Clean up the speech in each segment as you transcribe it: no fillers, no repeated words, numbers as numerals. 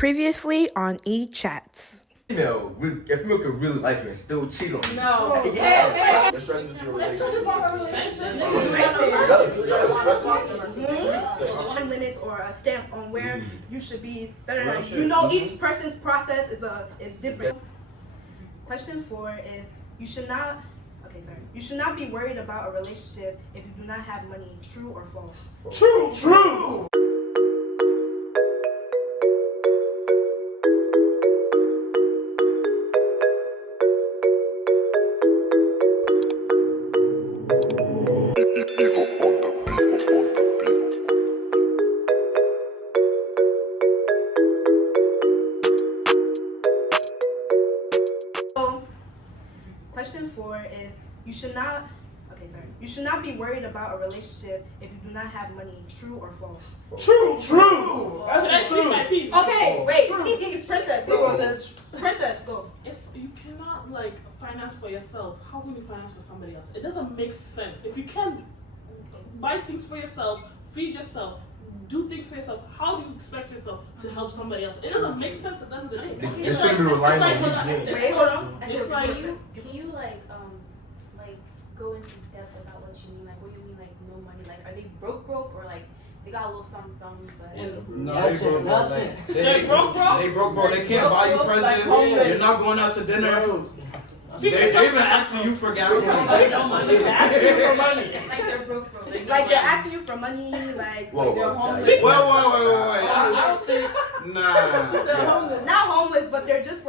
Previously on Echats. If female could really like you and still cheat on you. No. Yeah. It strengthens your relationship. Time limits or a stamp on where you should be. You know, each person's process is different. Question 4 is you should not be worried about a relationship if you do not have money. True or false? True. Question 4 is you should not be worried about a relationship if you do not have money. True or false? True. That's the truth. Okay, wait. Princess, go. Princess, go. If you cannot finance for yourself, how will you finance for somebody else? It doesn't make sense. If you can buy things for yourself, feed yourself, do things for yourself, how do you expect yourself to help somebody else? It doesn't make sense at the end of the day. It shouldn't be relying on you. Wait, hold on. It's like, can you go into depth about what you mean? Like, what do you mean, no money? Like, are they broke, or they got a little something, but No, they broke. They broke. They can't buy you presents. You're not going out to dinner. They even asking you for gas money. asking you for money. like they're broke. Like they're asking you for money, like Whoa. Wait. I don't think. Nah. not homeless, but they're just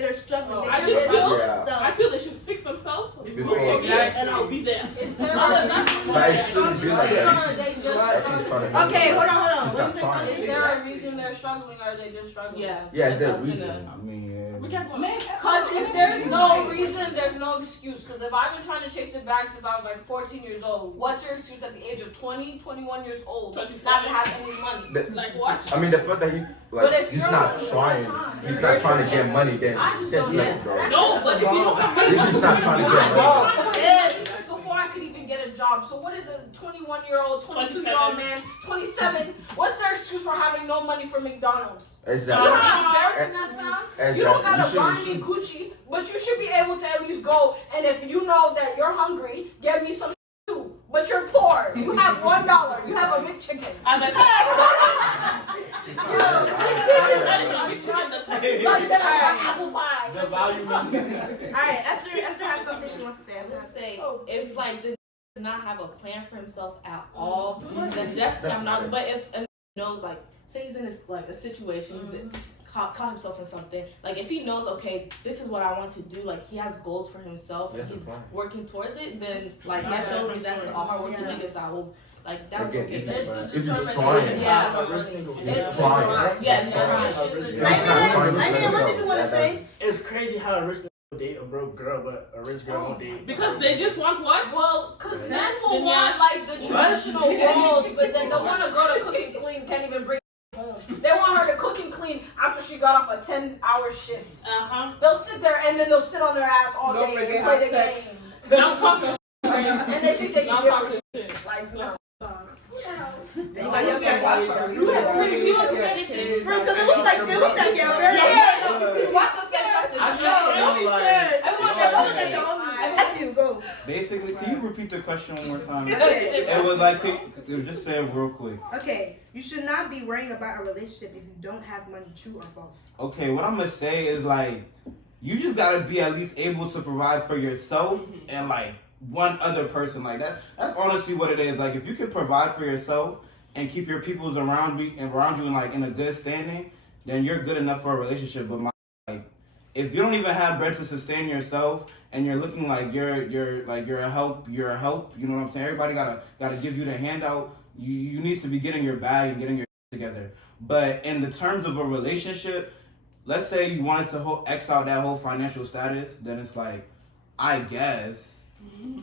they're struggling. They I can't just live feel, themselves. I feel they should fix themselves Before. and I'll be there. Is there But it shouldn't be like that. Okay, hold on. Is there a reason they're struggling, or are they just struggling? Yeah, is there a reason? I mean, We can't go. Because if there's no reason, there's no excuse. Because if I've been trying to chase it back since I was 14 years old, what's your excuse at the age of 20, 21 years old not to have any money? Like what? I mean, the fact that he's not trying. He's not trying to get money. Then just let it go. No, but if you don't have money, If he's not trying to get money. Before I could even get a job. So what is a 21-year-old, 22-year-old man, 27? What's their excuse for having no money for McDonald's? Exactly. You know how embarrassing that sounds? You don't gotta buy me Gucci, but you should be able to at least go. And if you know that you're hungry, get me some too. But you're poor. You have $1. You have a big chicken. I'm a Like that, apple pie. the value. Alright, Esther has something she wants to say. Let's say if does not have a plan for himself at all, then definitely I'm not. But if a knows say he's in this a situation, he's caught himself in something. If he knows, okay, this is what I want to do. He has goals for himself and he's working towards it. Then that's all hard work. Niggas I will that's Again, okay. if he's trying. Yeah, He's trying. Yeah, he's trying. I mean, what did you want to say? It's crazy how a rich nigga will date a broke girl, but a rich girl won't date. Because they just want what? Well, because men will want the traditional roles, but then they want a girl to cook and clean, can't even bring home. They want her to cook and clean after she got off a 10-hour shift. They'll sit there and then they'll sit on their ass all day and play the game. Now talking And they think they can get talking shit. no. Anybody else got You one? want to say anything? Because it looks like you're Watch us get Matthew, go. Basically, can you repeat the question one more time? Okay. It was just say it real quick. Okay, you should not be worrying about a relationship if you don't have money. True or false? Okay, what I'm gonna say is you just gotta be at least able to provide for yourself and one other person that. That's honestly what it is. If you can provide for yourself and keep your peoples around you in a good standing, then you're good enough for a relationship. But if you don't even have bread to sustain yourself and you're looking like you're a help, you know what I'm saying? Everybody gotta give you the handout. You need to be getting your bag and getting your together. But in the terms of a relationship, let's say you wanted to X out that whole financial status, then it's I guess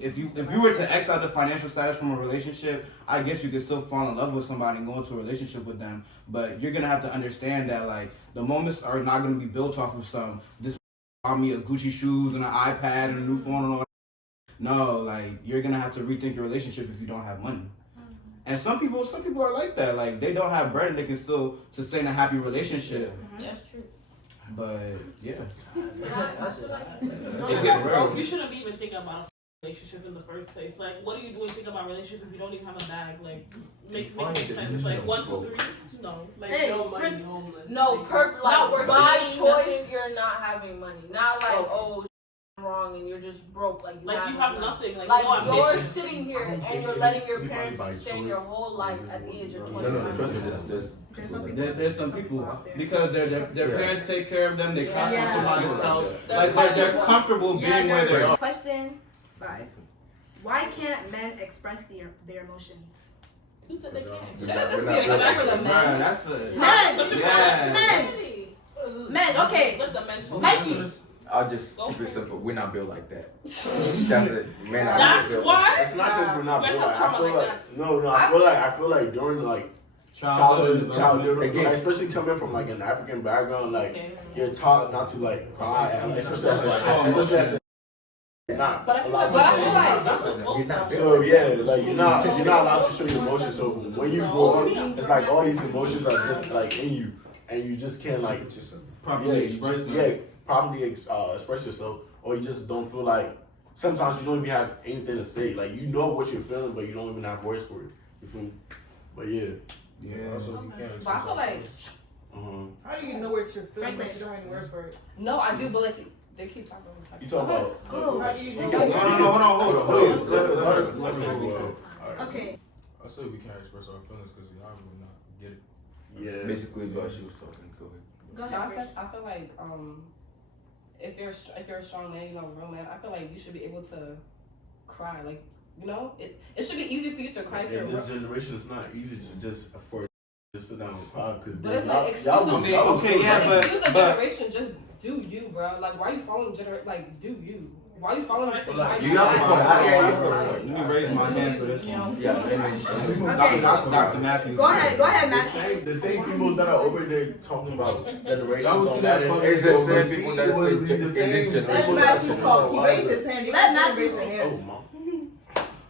if you were to X out the financial status from a relationship, I guess you could still fall in love with somebody and go into a relationship with them. But you're gonna have to understand that the moments are not gonna be built off of this buy me a Gucci shoes and an iPad and a new phone and all that. No, you're gonna have to rethink your relationship if you don't have money. And some people are like that. Like they don't have bread and they can still sustain a happy relationship. That's true. But yeah. If you're broke, you shouldn't be even thinking about a relationship in the first place. Like, what are you doing thinking about a relationship if you don't even have a bag? Like, make sense. Like, 1, 2, 3. No. Like, hey, no money, homeless. No, like, by choice, you're not having money. Not like, oh, wrong and you're just broke. Like you have nothing. Like you're ambition. sitting here and you're letting your parents sustain your whole life at the age of 25. No, trust me, there's some people because their parents take care of them. They come from somebody's house. Like they're comfortable being where they are. Question 5: Why can't men express their emotions? Who said they can't? We're Shut not- up, this we're be not- except for the Man, men. that's a Men! Men, okay. Let the mental. Mikey. I'll just keep it simple. We're not built like that. That's it. Men are not That's built why. It's not because we're not You guys built have like. I trauma feel like like that. I feel like during like childhood. childhood, Again. like, especially coming from like an African background, like you're taught not to like cry, and especially as a not But I feel allowed like to show that's emotions. You're not built. So yeah, like you're not allowed to show your emotions. So when you grow up, it's like all these emotions are just like in you, and you just can't like Properly express them. probably express yourself, or you just don't feel like. Sometimes you don't even have anything to say. Like you know what you're feeling, but you don't even have words for it. You feel me? But yeah. Yeah. Also, you can't. But I feel like How do you know what you're feeling but you don't have any words for it? no, I do, but like they keep talking. You talk about. How do you know? Hold on. Okay. I say we can't express our feelings because y'all will not get it. Yeah. Basically, but she was talking. Go ahead. Go No, ahead. I feel like if you're a strong man, you know, a real man, I feel like you should be able to cry. Like, you know, it should be easy for you to cry if you're In a this generation, it's not easy to just afford to sit down and cry because But it's like, excuse the generation, just do you, bro. Like, why are you following like, do you? Why are you following society? You have a point. Let me raise my hand for this one. Yeah, Okay. Dr. Matthews. Go ahead, Matt. The same females that are over there talking about generations. Y'all see that fucking- It's the same people that say in this Let generation. Matthew talk. He raised his hand. Let Matthew raise his hand. Oh, mom.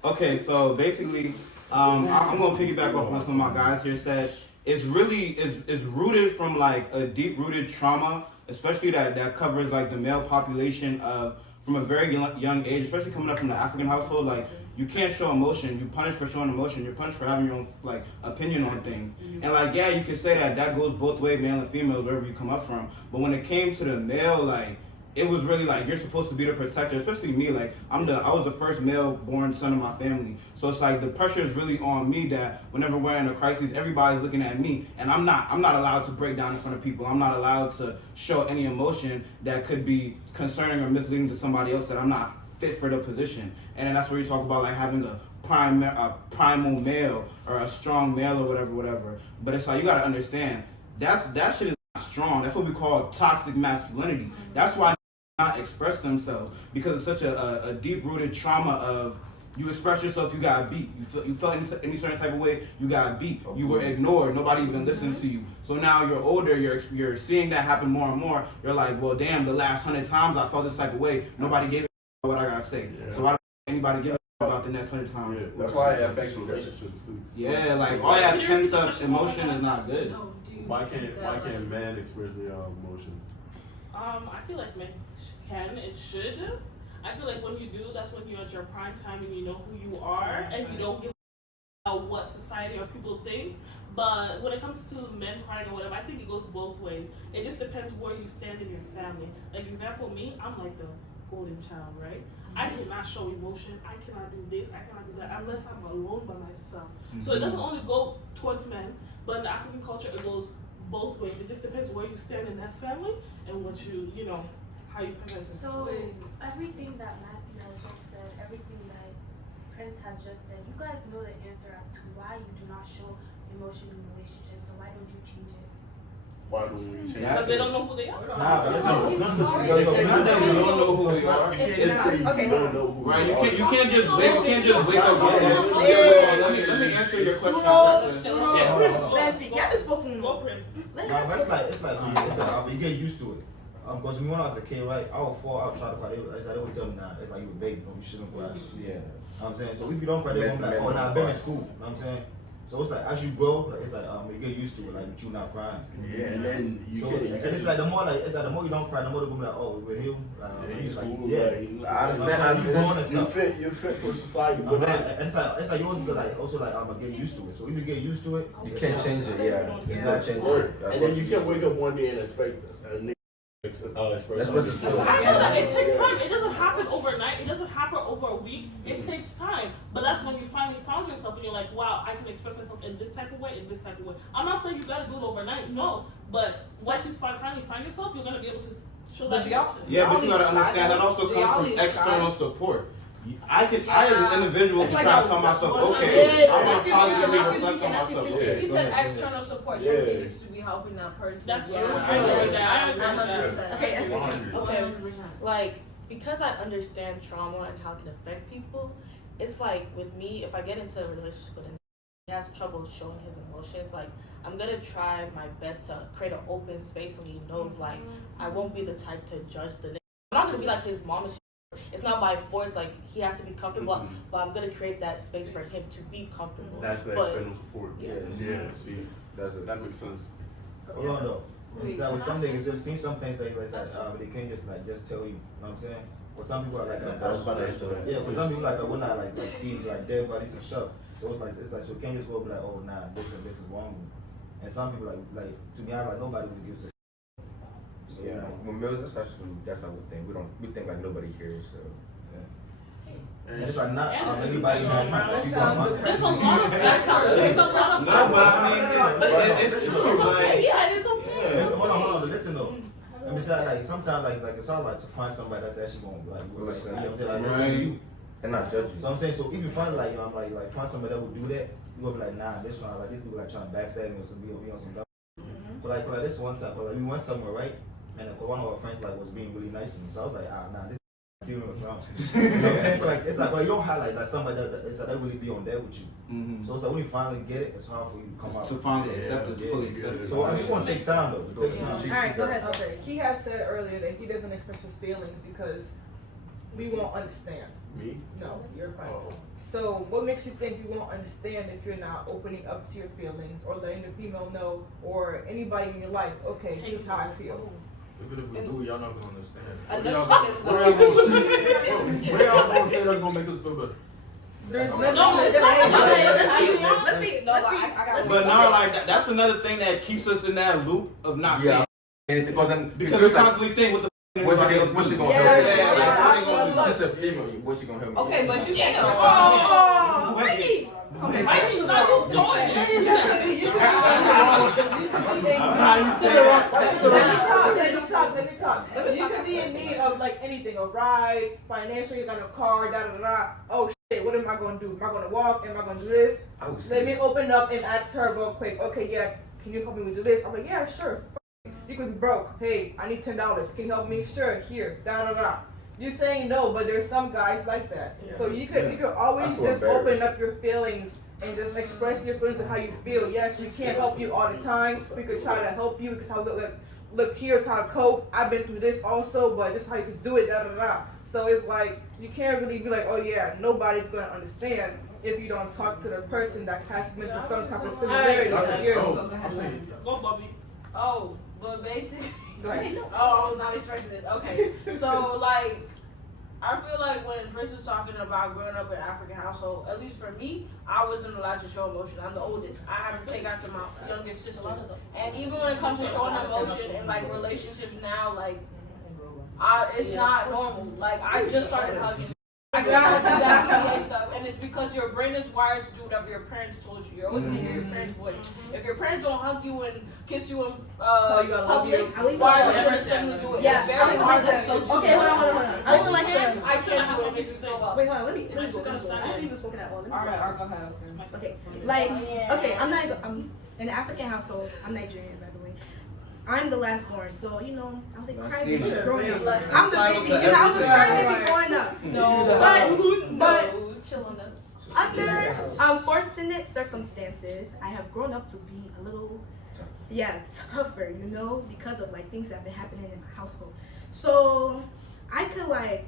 Okay, so basically, I'm gonna piggyback off what some of my guys here said. It's really it's rooted from like a deep rooted trauma, especially that covers like the male population of from a very young age, especially coming up from the African household. Like you can't show emotion. You punish for showing emotion. You're punished for having your own like opinion on things. And like yeah, you can say that goes both ways, male and female, wherever you come up from. But when it came to the male, like. It was really like you're supposed to be the protector, especially me. Like I was the first male born son of my family, so it's like the pressure is really on me that whenever we're in a crisis, everybody's looking at me, and I'm not allowed to break down in front of people. I'm not allowed to show any emotion that could be concerning or misleading to somebody else that I'm not fit for the position. And then that's where you talk about like having a primal male or a strong male or whatever. But it's like you gotta understand that shit is not strong. That's what we call toxic masculinity. That's why not express themselves because it's such a deep-rooted trauma of you express yourself, you got beat. You felt any certain type of way, you got beat. You were ignored. Nobody even listened to you. So now you're older. You're seeing that happen more and more. You're like, well, damn. The last 100 times I felt this type of way, nobody gave a what I gotta say. Yeah. So why don't anybody give a about the next 100 times? Yeah, that's why it affects relationships too. Yeah, like all that pent-up emotion is not good. Why can't men express their emotions? I feel like men can and should. I feel like when you do, that's when you're at your prime time and you know who you are and you don't give a what society or people think. But when it comes to men crying or whatever, I think it goes both ways. It just depends where you stand in your family. Like example, me, I'm like the golden child, right? I cannot show emotion. I cannot do this. I cannot do that unless I'm alone by myself. So it doesn't only go towards men, but in the African culture, it goes both ways. It just depends where you stand in that family and what you know, how you present it. So everything that Matthew has just said, everything that Prince has just said, you guys know the answer as to why you do not show emotion in relationships. So why don't you change it? Why don't we change Because it? they don't know who they are. It's not that you don't know who we are. You can't say you don't know who Right, you are. you can't just wake up. Let me answer your question. Y'all just spoken. Go Prince. It's like you get used to it. Because when I was a kid, right, I would fall out, try to cry. They would tell me, nah, it's like you a baby, you shouldn't cry. Yeah. You know what I'm saying? So if you don't cry, they're going to be like, oh, nah, I've been in school. You know what I'm saying? So it's like as you grow, like it's like you get used to it, like you not crying. Yeah, and then you and it's like the more you don't cry, the more they're gonna be like, oh, we're healed. he's like, cool. yeah, I understand. You fit for society, but and it's like you always get like also like get used to it. So if you get used to it, You can't change it. Yeah, you not change it. That's and then you can't wake up one day and expect a nigga That's what it's for. I know that it takes time. It doesn't happen overnight. It doesn't happen over a week. It takes time. But that's when you finally found yourself and you're like, wow, I can express myself in this type of way, in this type of way. I'm not saying you gotta do it overnight, no. But once you finally find yourself, you're gonna be able to show that direction. Yeah, but you gotta understand that also comes from external support. I as an individual can try to tell myself, okay, I'm gonna positively reflect on myself. You said external support. Something needs to be helping that person. That's true. I agree with that. Okay, like because I understand trauma and how it can affect people, it's like with me, if I get into a relationship with him, he has trouble showing his emotions. Like I'm gonna try my best to create an open space so he knows like I won't be the type to judge the nigga. I'm not gonna be like his mom. It's not by force, like he has to be comfortable, but I'm gonna create that space for him to be comfortable. That's the external support. Yeah, see, that makes sense. hold on though. With some niggas, you've seen some things like they can't just tell you. You know what I'm saying? But some people are like, I was about to answer that. yeah, but some people like we're not like seeing like dead bodies and stuff. So it's like so you can't just go be like, oh nah, this is wrong. And some people like to me, I like nobody really gives a. So, Yeah, well, Mills, that's our thing. We think like nobody cares. So and it's like not anybody has my. There's a lot of there's a lot of No, but I mean, it's true. Like, Yeah, it's okay. Yeah, hold on, listen though. I mean, like sometimes like it's all like to find somebody that's actually gonna like Listen. you know what I'm saying, like listen to you. and not judge you. So I'm saying, so if you find like I'm like find somebody that would do that, you gonna be like, nah, this one like these people like trying to backstab me or some be on some dumb. But like this one time, like we went somewhere, right? And one of our friends like was being really nice to me, so I was like, nah, this killing or something. You know what I'm saying? But like it's like, well, you don't have like somebody that really be on there with you. So it's like when you finally get it, it's hard for you to come out. to finally accept it, to fully accept it. So I just want to take time though. To take time. Alright, go ahead. Okay, he had said earlier that he doesn't express his feelings because we won't understand. Me? No, you're fine. Oh. So what makes you think you won't understand if you're not opening up to your feelings or letting the female know or anybody in your life, okay, this is how I feel. Even if we do, y'all not gonna understand. Another What thing is are y'all gonna say? What are y'all gonna say that's gonna make us feel better? There's No, nothing to it's say. not. Let's be. But no, like that's another thing that keeps us in that loop of not Yeah. saying Because we constantly think what the what's she gonna yeah, help me? Just a female. What's she gonna help me? Okay, but you can't. Oh, Mikey! Mikey, now you doing Let me talk. You could be in need of like anything, a ride, financially, you got a car, Oh shit, what am I gonna do? Am I gonna walk? Am I gonna do this? Let me open up and ask her real quick. Okay, yeah, can you help me with this? I'm like, yeah, sure. You could be broke. Hey, I need $10. Can you help me? Sure, here, You're saying no, but there's some guys like that. Yeah. So you could always just open up your feelings and just express your feelings of how you feel. Yes, we can't help you all the time. We could try to help you. We could tell look, here's how to cope. I've been through this also, but this is how you can do it. So it's like you can't really be like, oh yeah, nobody's gonna understand if you don't talk to the person that has been to some type of similarity. Go, Bobby. Oh, but basically. Right. Oh, I was not expecting it. Okay. So, like, I feel like when Prince was talking about growing up in an African household, at least for me, I wasn't allowed to show emotion. I'm the oldest. I have to take after my youngest sisters. And even when it comes to showing emotion in, like, relationships now, like, it's not normal. Like, I just started hugging. I gotta do that PDA stuff, and it's because your brain is wired to do whatever your parents told you. You're always gonna hear your parents' voice. If your parents don't hug you and kiss you in public, why are you gonna suddenly do it? Yeah, It's very hard to okay, hold on. I don't like hands. that. I can't do it. It makes me throw up. Wait, hold on. Let me go. I haven't even spoken at all. Alright, go ahead. Okay, like, okay, I'm in an African household. I'm Nigerian, by the way. I'm the last born, so you know, I was like crybaby growing up. I'm the baby, you know, I was a crybaby growing up. No, but chill on us. under unfortunate circumstances, I have grown up to be a little, tougher, you know, because of like things that have been happening in my household. So I could like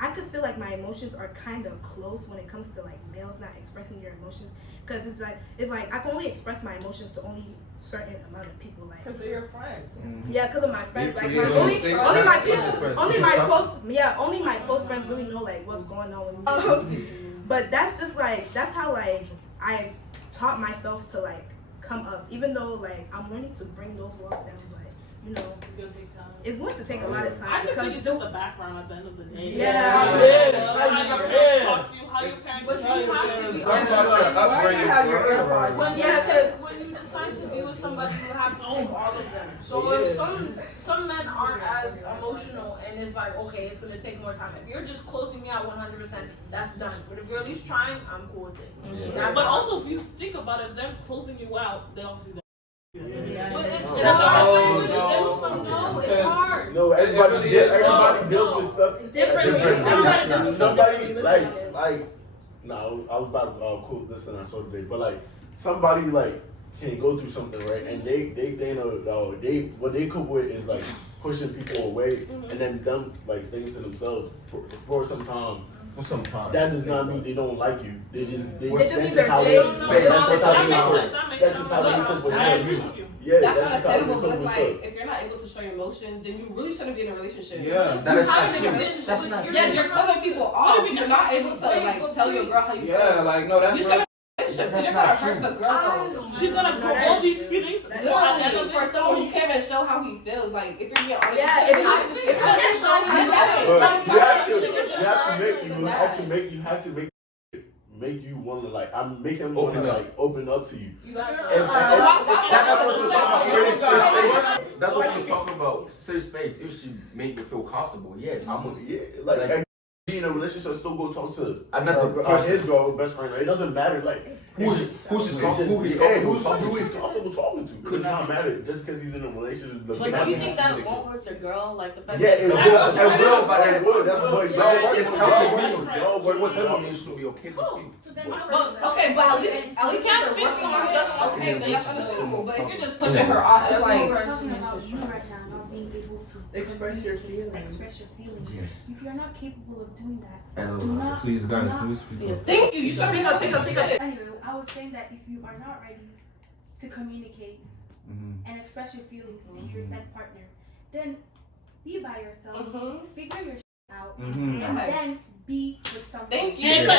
I could feel like my emotions are kind of close when it comes to like males not expressing their emotions, because it's like I can only express my emotions to only certain amount of people, like because they're your friends. Yeah, because of my friends, like Yeah, only my people, only my trust. only my close friends really know like what's going on with me. But that's just like that's how like I taught myself to like come up, even though like I'm learning to bring those walls down, but you know, it's going to take a lot of time. I just because think it's just the background at the end of the day. Yeah. How your parents talk to you, how your parents But tell you you. have to be That's just your upbringing. when you decide to be with somebody, you have to take all of them. So if some men aren't as emotional, and it's like, okay, it's gonna take more time. If you're just closing me out 100%, that's done. But if you're at least trying, I'm cool with it. But also, if you think about it, if they're closing you out, they obviously. But it's hard. No, it's hard. No, everybody deals with stuff Differently. Somebody like no, I was about to quote this and I saw today, but like somebody like can go through something, right, and they know what they cope with is like pushing people away and then them like staying to themselves for some time. For some time. That does not mean they don't like you. They just need that's their just how space. that's just how That they makes cope. sense. That makes That's just how they sense. cope with I agree stuff. with you. Yeah, That's that's just how they understandable, cope but with like, stuff. if you're not able to show your emotions, then you really shouldn't be in a relationship. Yeah. That is not in a true. relationship, That's not yeah, true. you're cutting people off. You're not able to like tell your girl how you feel. Yeah, like no, that's You real. shouldn't be in a relationship because you're gonna hurt the girl though. She's gonna put all these feelings. Literally, for someone who can't even show how he feels, like if you're being honest, Yeah, if you can't show But you have to make you want to like make him want to like open up to you. That's what she was talking about. Safe space. If she make you feel comfortable, yes. Like be in a relationship, still go talk to Another his girl, best friend. It doesn't matter like who he's comfortable talking to. It does not matter just because he's in a relationship. But do you think that won't hurt the girl? Like the fact Yeah, that it will, but it would. That's what it's helping me. What's helping me should be okay with you. okay, but at least you can't fix someone who doesn't want to pay, then that's understandable. But if you're just pushing her off, it's like We're talking about you right now, not being able to Express your feelings. Express your feelings. Yes. If you're not capable of doing that, And do not. please, do guys, not- please. thank you. You should be up. Anyway, I was saying that if you are not ready to communicate and express your feelings to your said partner, then be by yourself, figure your out, and then be with someone. Thank you. Because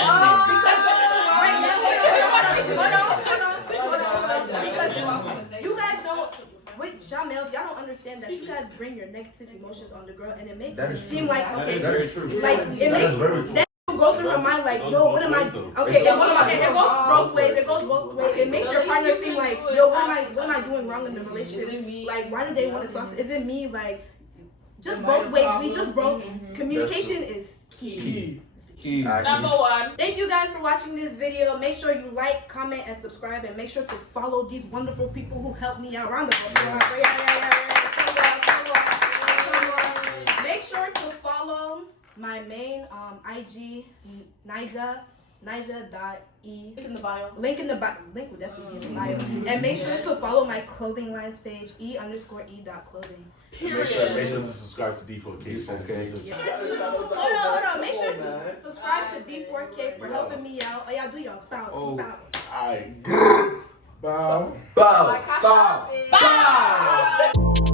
you guys don't, with y'all males, y'all don't understand that you guys bring your negative emotions on the girl, and it makes it seem like okay, That is true. like it makes then you go through her mind like, yo, what am I? Okay, it goes both ways. It goes both ways. It makes your partner seem like, yo, what am I doing wrong in the relationship? Like, why do they want to talk? Is it me? Like, just both ways. We just both. Communication is key. Number one. Thank you guys for watching this video. Make sure you like, comment, and subscribe, and make sure to follow these wonderful people who helped me out. Round of applause. Come on. Make sure to follow my main IG, Nija.e. Link in the bio. Link will definitely be in the bio. And make sure to follow my clothing lines page, e_e.clothing. Make sure to subscribe to D4K. Hold on. Make sure to subscribe to D4K for helping me out. Oh, y'all do your bounce. Alright. Bow. Bow. Bow.